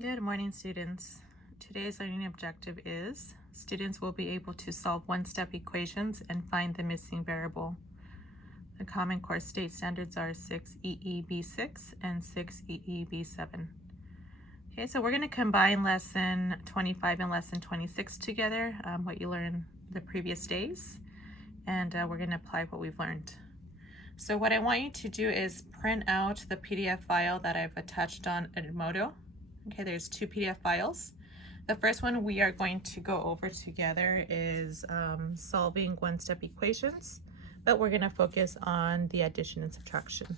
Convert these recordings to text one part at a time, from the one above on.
Good morning, students. Today's learning objective is students will be able to solve one-step equations and find the missing variable. The Common Core state standards are 6EEB6 and 6EEB7. Okay, so we're going to combine lesson 25 and lesson 26 together, what you learned the previous days, and we're going to apply what we've learned. So what I want you to do is print out the PDF file that I've attached on Edmodo. Okay, there's two PDF files. The first one we are going to go over together is solving one-step equations, but we're going to focus on the addition and subtraction.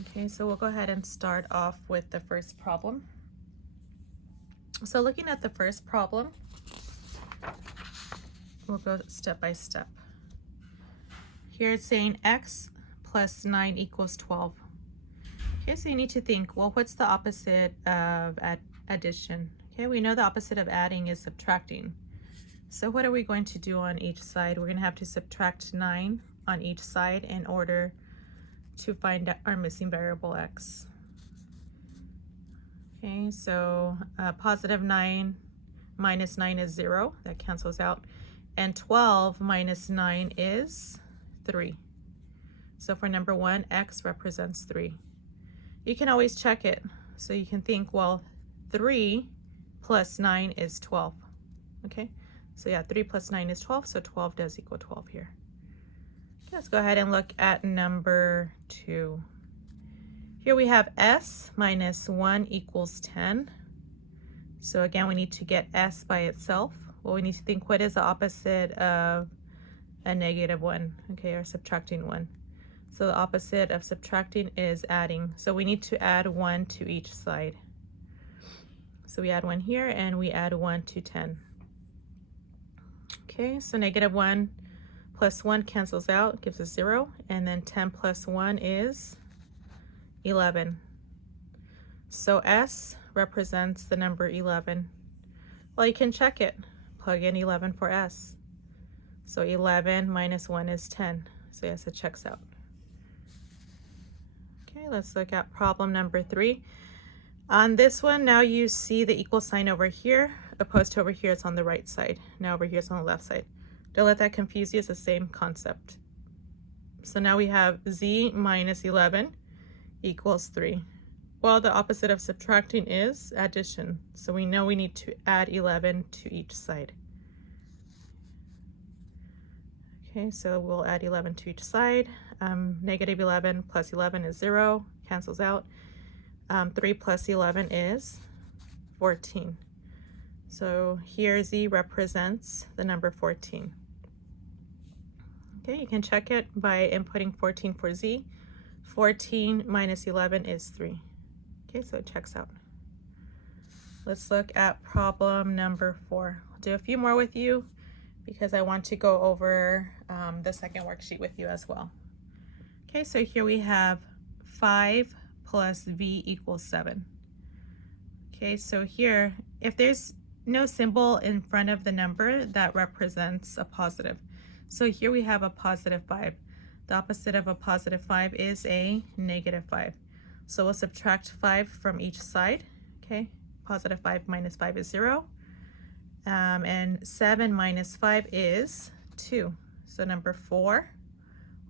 Okay, so we'll go ahead and start off with the first problem. So looking at the first problem, we'll go step by step. Here it's saying x plus 9 equals 12. Okay, so you need to think, well, what's the opposite of addition? Okay, we know the opposite of adding is subtracting. So what are we going to do on each side? We're going to have to subtract 9 on each side in order to find our missing variable x. Okay, so positive 9 minus 9 is 0. That cancels out. And 12 minus 9 is 3. So for number 1, x represents 3. You can always check it. So you can think, well, 3 plus 9 is 12. Okay, so yeah, 3 plus 9 is 12, so 12 does equal 12 here. Okay, let's go ahead and look at number 2. Here we have s minus 1 equals 10. So again, we need to get s by itself. Well, we need to think, what is the opposite of a negative 1? Okay, or subtracting 1. So the opposite of subtracting is adding. So we need to add 1 to each side. So we add 1 here and we add 1 to 10. Okay, so negative 1 plus 1 cancels out, gives us 0. And then 10 plus 1 is 11. So S represents the number 11. Well, you can check it. Plug in 11 for S. So 11 minus 1 is 10. So yes, it checks out. Okay, let's look at problem number 3. On this one, now you see the equal sign over here, opposed to over here, it's on the right side. Now over here, it's on the left side. Don't let that confuse you, it's the same concept. So now we have z minus 11 equals 3. Well, the opposite of subtracting is addition. So we know we need to add 11 to each side. Okay, so we'll add 11 to each side. Negative 11 plus 11 is 0, cancels out. 3 plus 11 is 14. So here z represents the number 14. Okay, you can check it by inputting 14 for z. 14 minus 11 is 3. Okay, so it checks out. Let's look at problem number 4. I'll do a few more with you because I want to go over the second worksheet with you as well. Okay, so here we have 5 plus v equals 7. Okay, so here, if there's no symbol in front of the number, that represents a positive. So here we have a positive 5. The opposite of a positive 5 is a negative 5. So we'll subtract 5 from each side. Okay, positive 5 minus 5 is 0. And 7 minus 5 is 2. So number 4,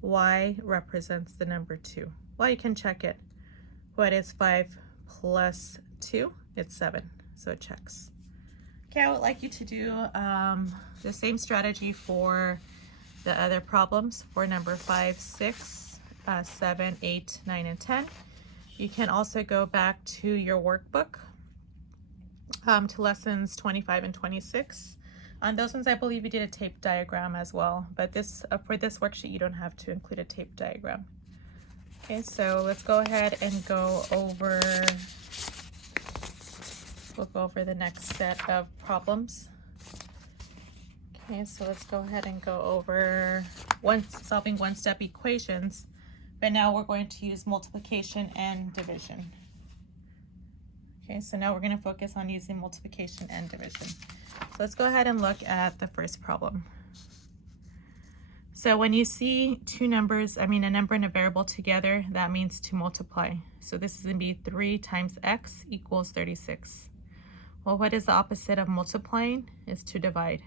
y represents the number 2. Well, you can check it. What is 5 plus 2? It's 7, so it checks. Okay, I would like you to do the same strategy for the other problems for number 5, 6, 7, 8, 9, and 10. You can also go back to your workbook to lessons 25 and 26. On those ones, I believe you did a tape diagram as well, but this for this worksheet, you don't have to include a tape diagram. Okay, so let's go ahead and we'll go over the next set of problems. Okay, so let's go ahead and go over solving one-step equations, but now we're going to use multiplication and division. Okay, so now we're going to focus on using multiplication and division. So let's go ahead and look at the first problem. So when you see two numbers, a number and a variable together, that means to multiply. So this is going to be 3 times x equals 36. Well, what is the opposite of multiplying? Is to divide.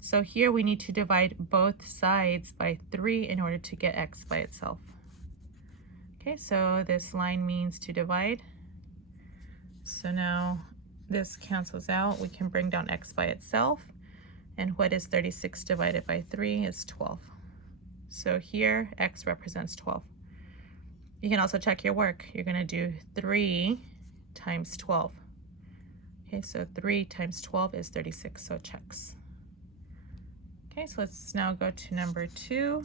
So here we need to divide both sides by 3 in order to get x by itself. Okay, so this line means to divide. So now this cancels out. We can bring down x by itself. And what is 36 divided by 3 is 12. So here, x represents 12. You can also check your work. You're going to do 3 times 12. Okay, so 3 times 12 is 36, so it checks. Okay, so let's now go to number 2.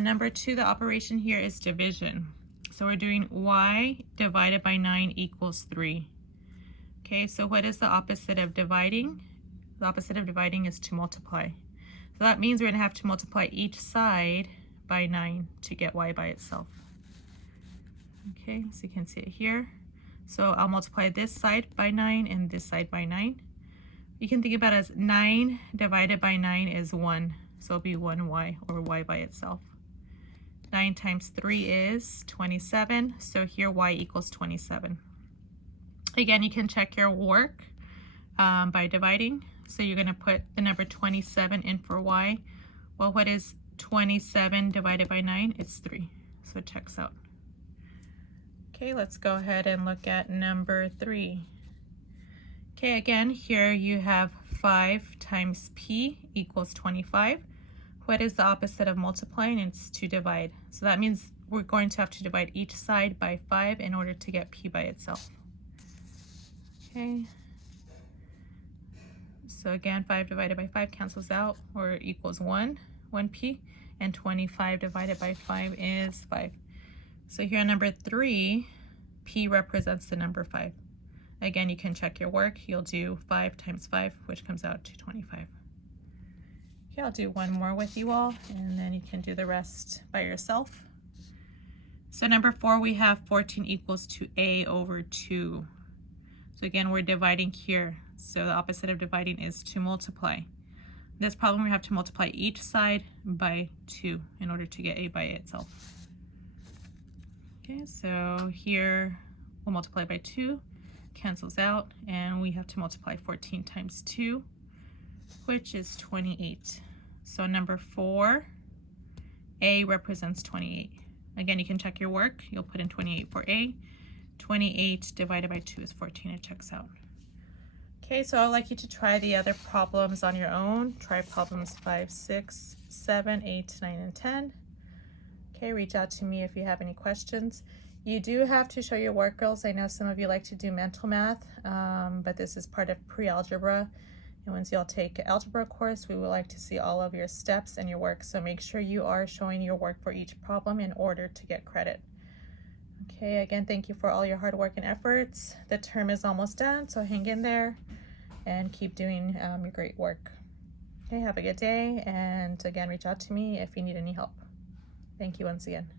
Number 2, the operation here is division. So we're doing y divided by 9 equals 3. Okay, so what is the opposite of dividing? The opposite of dividing is to multiply. So that means we're going to have to multiply each side by 9 to get y by itself. Okay, so you can see it here. So I'll multiply this side by 9 and this side by 9. You can think about it as 9 divided by 9 is 1. So it'll be 1y, or y by itself. 9 times 3 is 27. So here y equals 27. Again, you can check your work by dividing. So you're going to put the number 27 in for y. Well, what is 27 divided by 9? It's 3. So it checks out. Okay, let's go ahead and look at number 3. Okay, again, here you have 5 times p equals 25. What is the opposite of multiplying? It's to divide. So that means we're going to have to divide each side by 5 in order to get p by itself. Okay. So again, 5 divided by 5 cancels out, or equals 1p, and 25 divided by 5 is 5. So here on number 3, p represents the number 5. Again, you can check your work. You'll do 5 times 5, which comes out to 25. Okay, I'll do one more with you all, and then you can do the rest by yourself. So number 4, we have 14 equals to a over 2. So again, we're dividing here. So the opposite of dividing is to multiply. This problem, we have to multiply each side by 2 in order to get a by itself. Okay, so here we'll multiply by 2, cancels out, and we have to multiply 14 times 2, which is 28. So number 4, a represents 28. Again, you can check your work. You'll put in 28 for a. 28 divided by 2 is 14. It checks out. Okay, so I'd like you to try the other problems on your own. Try problems 5, 6, 7, 8, 9, and 10. Okay, reach out to me if you have any questions. You do have to show your work, girls. I know some of you like to do mental math, but this is part of pre-algebra. And once y'all take an algebra course, we would like to see all of your steps and your work. So make sure you are showing your work for each problem in order to get credit. Okay, again, thank you for all your hard work and efforts. The term is almost done, so hang in there and keep doing your great work. Okay, have a good day, and again, reach out to me if you need any help. Thank you once again.